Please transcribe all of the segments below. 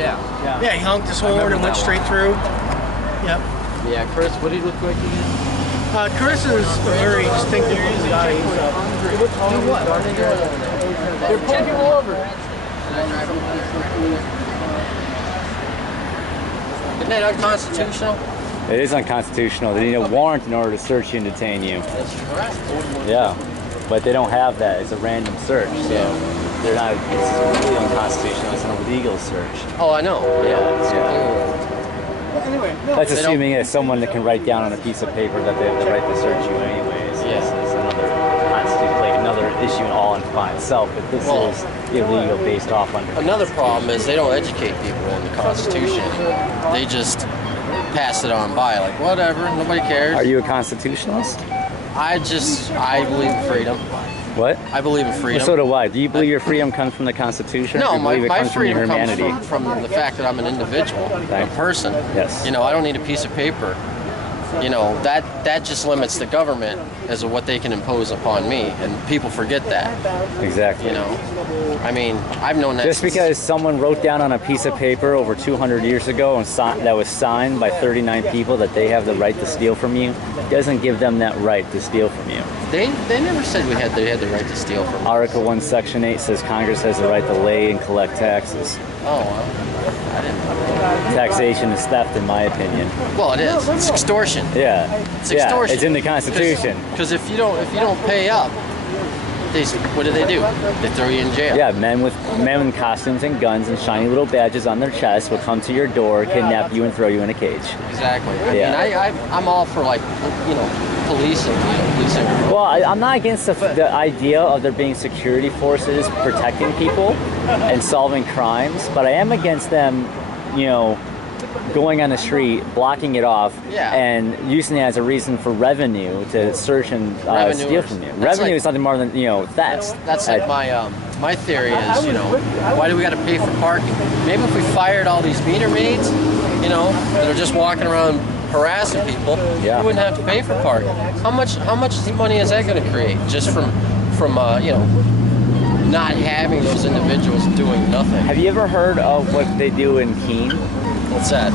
Yeah. Yeah, he honked his horn and went straight through. Yep. Yeah, Chris, what did he look like again? Chris is a very distinctive looking guy. Do what? What are they doing over there? They're pulling people over. Isn't that unconstitutional? It is unconstitutional. They need a warrant in order to search you and detain you. That's correct. Yeah, but they don't have that. It's a random search, so they're not. It's really unconstitutional. It's an illegal search. Oh, I know. Anyway, no. That's assuming it's someone that can write down on a piece of paper that they have the right to search you anyways. Yeah. It's another issue all in by itself, but this is illegal based off under. Another problem is they don't educate people on the Constitution anymore. They just pass it on by, like, whatever, nobody cares. Are you a constitutionalist? I believe in freedom. What? I believe in freedom. Well, so do I. Do you believe your freedom comes from the Constitution? No, or do you believe my it comes freedom from your humanity? comes from the fact that I'm an individual, a person. Yes. You know, I don't need a piece of paper. You know, that just limits the government as to what they can impose upon me, and people forget that. Exactly. You know, I mean, I've known that. Just because someone wrote down on a piece of paper over 200 years ago and that was signed by 39 people that they have the right to steal from you, doesn't give them that right to steal from you. They never said they had the right to steal from us. Article 1, Section 8 says Congress has the right to lay and collect taxes. Oh, well, I didn't know that. Taxation is theft, in my opinion. Well, it is. It's extortion. Yeah. It's extortion. Yeah, it's in the Constitution. Because if you don't pay up, what do? They throw you in jail. Yeah, men with costumes and guns and shiny little badges on their chests will come to your door, kidnap you, and throw you in a cage. Exactly. I mean, I'm all for, like, you know, policing. Well, I'm not against the idea of there being security forces protecting people and solving crimes, but I am against them, you know, going on the street, blocking it off, and using it as a reason for revenue to search and steal from you. Revenue is nothing more than, you know, theft. That's like my theory is, you know, why do we got to pay for parking? Maybe if we fired all these meter maids, you know, that are just walking around harassing people, we wouldn't have to pay for parking. How much money is that going to create just from you know, not having those individuals doing nothing? Have you ever heard of what they do in Keene? What's that?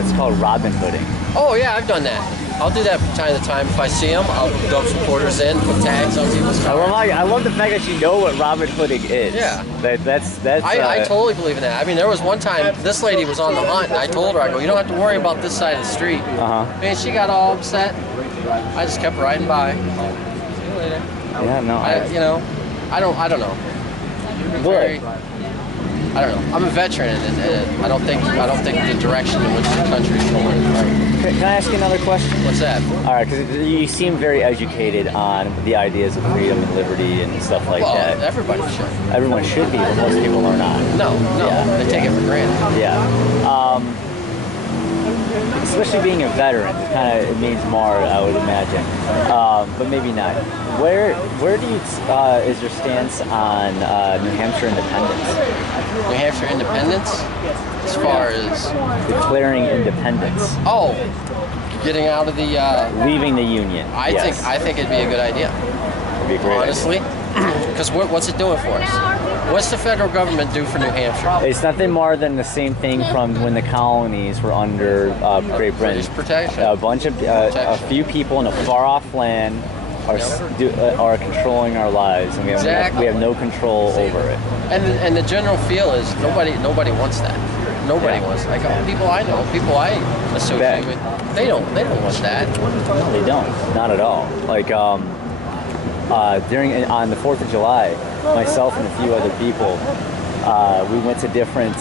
It's called Robin Hooding. Oh yeah, I've done that. I'll do that from time to time. If I see them, I'll dump some quarters in, put tags on people's cars. I love the fact that you know what Robin Hooding is. Yeah. That's. I totally believe in that. I mean, there was one time this lady was on the hunt, and I told her, I go, you don't have to worry about this side of the street. And she got all upset. I just kept riding by. See you later. Yeah, no. You know, I don't know. I don't know. I'm a veteran, and I don't think the direction in which the country is going is right. Can I ask you another question? What's that? All right, because you seem very educated on the ideas of freedom and liberty and stuff like that. Well, everybody should. Everyone should be, but most people are not. No, they take it for granted. Yeah. Especially being a veteran, it means more, I would imagine, but maybe not. Where do you is your stance on New Hampshire independence? New Hampshire independence, as far as declaring independence. Oh, getting out of the leaving the Union. I think it'd be a good idea. It'd be a great honestly, because what's it doing for us? What's the federal government do for New Hampshire? It's nothing more than the same thing from when the colonies were under Great Britain. British protection. A few people in a far-off land are controlling our lives, and we have no control over it. And the general feel is nobody wants that. Nobody wants. Like people I know, people I associate with, they don't want that. No, they don't. Not at all. Like on the 4th of July, myself and a few other people, we went to different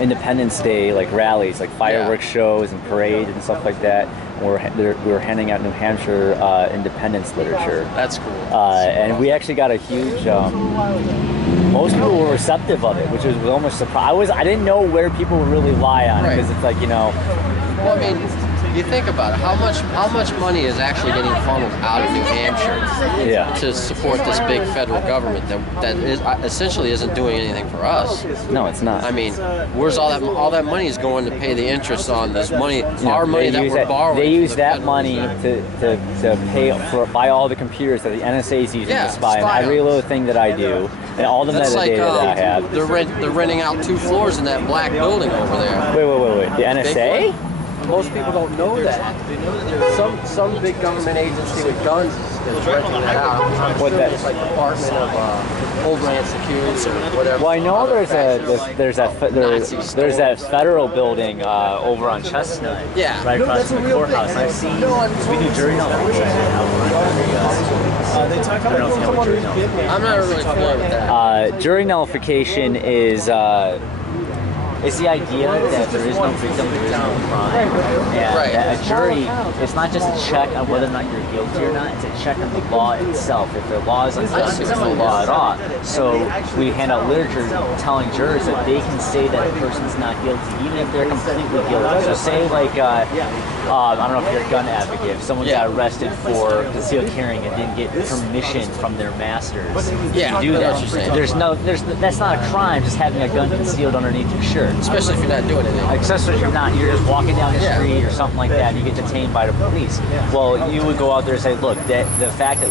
Independence Day rallies, like fireworks shows and parades and stuff like that. We were handing out New Hampshire independence literature. That's cool. And we actually got a huge. Most people were receptive of it, which was almost surprising. I didn't know where people would really lie on it, because it's like, you know. Well, I mean, you think about it, how much money is actually getting funneled out of New Hampshire to support this big federal government that is essentially isn't doing anything for us? No, it's not. I mean, where's all that money is going to pay the interest on this money, our money that we're borrowing? They use that money to pay buy all the computers that the NSA is using to spy on every little thing that I do and all the metadata that I have. They're renting out 2 floors in that black building over there. Wait. The NSA? Most people don't know that. Some big government agency with guns is renting that out. What that? It's like Department of Homeland Security or whatever. Well, I know there's that federal building over on Chestnut. Yeah. Right across from the courthouse. I've seen. We do jury nullification. I'm not really familiar with that. Jury nullification is the idea that there is no victim, there is no crime, and that a jury, it's not just a check on whether or not you're guilty or not, it's a check on the law itself. If the law is unjust, there's no law at all. So we hand out literature telling jurors that they can say that a person's not guilty, even if they're completely guilty. So say like, I don't know if you're a gun advocate, if someone got arrested for concealed carrying and didn't get permission from their masters to do that. That's not a crime, just having a gun concealed underneath your shirt. Especially if you're not doing anything. Especially if you're just walking down the street or something like that, and you get detained by the police. Well, you would go out there and say, look, the fact that,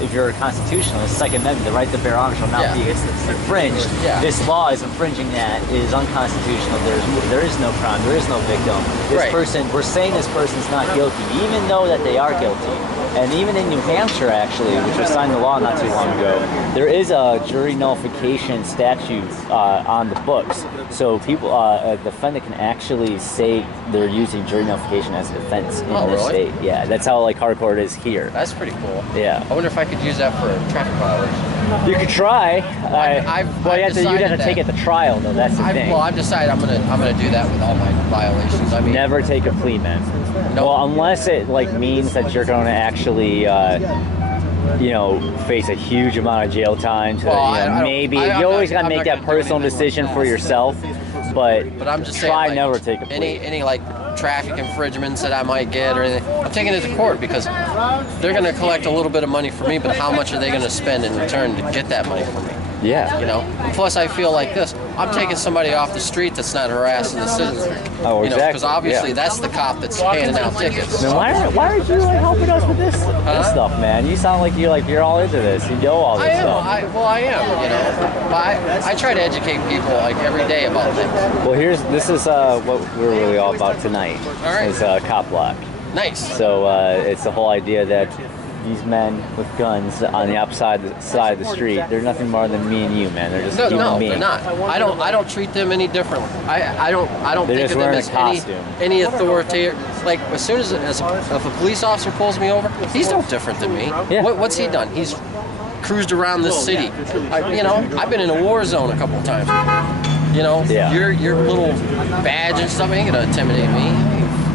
if you're a constitutionalist, Second Amendment, the right to bear arms shall not be infringed. This law is infringing that. It is unconstitutional. There is no crime. There is no victim. This person, we're saying this person's not guilty, even though that they are guilty. And even in New Hampshire, actually, which was signed into law not too long ago, there is a jury nullification statute on the books. So people, a defendant can actually say they're using jury nullification as a defense in the state. Yeah, that's how hardcore it is here. That's pretty cool. Yeah. I wonder if I could use that for a traffic violation. You could try. You'd have to take it to trial, though. That's the thing. Well, I've decided I'm gonna do that with all my violations. I mean, never take a plea, man. No. Well, unless it means that you're going to actually, face a huge amount of jail time. You always got to make that personal decision for yourself. But I'm just saying, never take a plea. Any traffic infringements that I might get or anything, I'm taking it to court because they're going to collect a little bit of money from me, but how much are they going to spend in return to get that money from me? Yeah. And plus I feel like this. I'm taking somebody off the street that's not harassing the citizenry. Oh, exactly. Because obviously that's the cop that's handing out tickets. Man, why are you helping us with this stuff, man? You sound like you're all into this. You know all this stuff. I am. But I try to educate people every day about things. Well, this is what we're really all about tonight. All right. Is Cop Block. Nice. So it's the whole idea that these men with guns on the opposite side of the street, they're nothing more than me and you, man. They're just human beings. They're not. I don't treat them any differently. I don't think of them as any authoritative. Like as soon as if a police officer pulls me over, he's no different than me. Yeah. What's he done? He's cruised around this city. I've been in a war zone a couple of times. Your little badge and stuff ain't gonna intimidate me.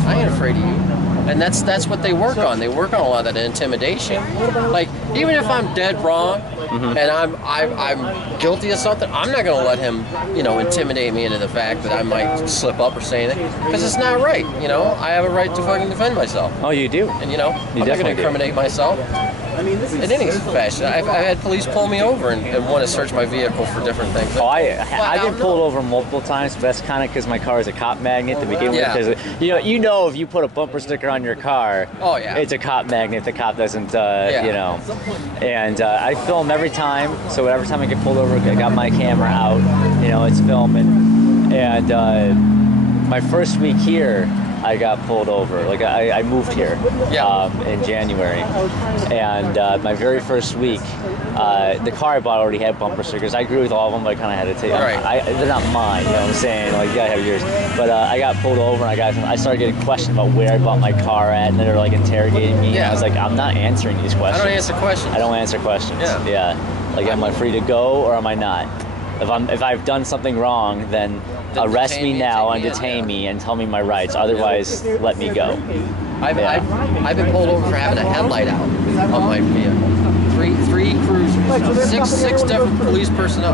I ain't afraid of you. And that's what they work on. They work on a lot of that intimidation. Like even if I'm dead wrong and I'm guilty of something, I'm not going to let him, intimidate me into the fact that I might slip up or say anything because it's not right. I have a right to fucking defend myself. Oh, you do. And I'm not going to incriminate myself. In any fashion, I've had police pull me over and want to search my vehicle for different things. Oh, I've been pulled over multiple times, but that's kind of because my car is a cop magnet to begin with. Because if you put a bumper sticker on your car, it's a cop magnet. The cop doesn't, And I film every time, so every time I get pulled over, I got my camera out. It's filming. And my first week here, I got pulled over. I moved here in January, and my very first week, the car I bought already had bumper stickers. I agree with all of them, but I kind of had to take them. They're not mine, you know what I'm saying? You gotta have yours. But I got pulled over, and I started getting questioned about where I bought my car at, and they're interrogating me. And I was like, I'm not answering these questions. I don't answer questions. I don't answer questions. Am I free to go or am I not? If I've done something wrong, then arrest me now and detain me and tell me my rights. Otherwise, let me go. I've been pulled over for having a headlight out on my vehicle three cruisers, six different police personnel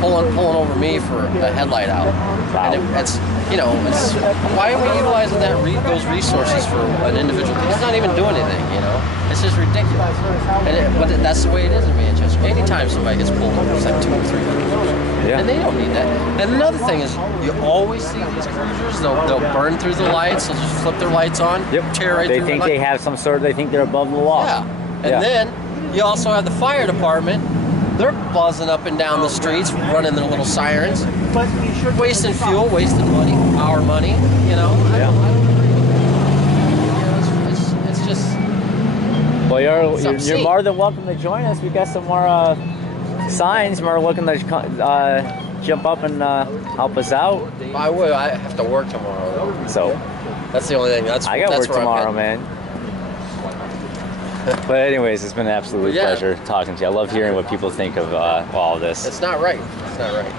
pulling over me for a headlight out. Wow. And it's why are we utilizing those resources for an individual? He's not even doing anything, It's just ridiculous. But that's the way it is in Manchester. Anytime somebody gets pulled over, it's like 2 or 3 cruisers. Yeah. And they don't need that. And another thing is, you always see these cruisers, they'll burn through the lights, they'll just flip their lights on, tear right They through think the they have some sort of, they think they're above the law. Yeah. And then you also have the fire department. They're buzzing up and down the streets, running their little sirens, wasting fuel, wasting money, our money, I don't agree with that. It's just... Well, you're more than welcome to join us. We got some more signs. You're more welcome to jump up and help us out. I will. I have to work tomorrow. So that's the only thing. I got work tomorrow, man. But anyways, it's been an absolute pleasure talking to you. I love hearing what people think of all this. It's not right. It's not right.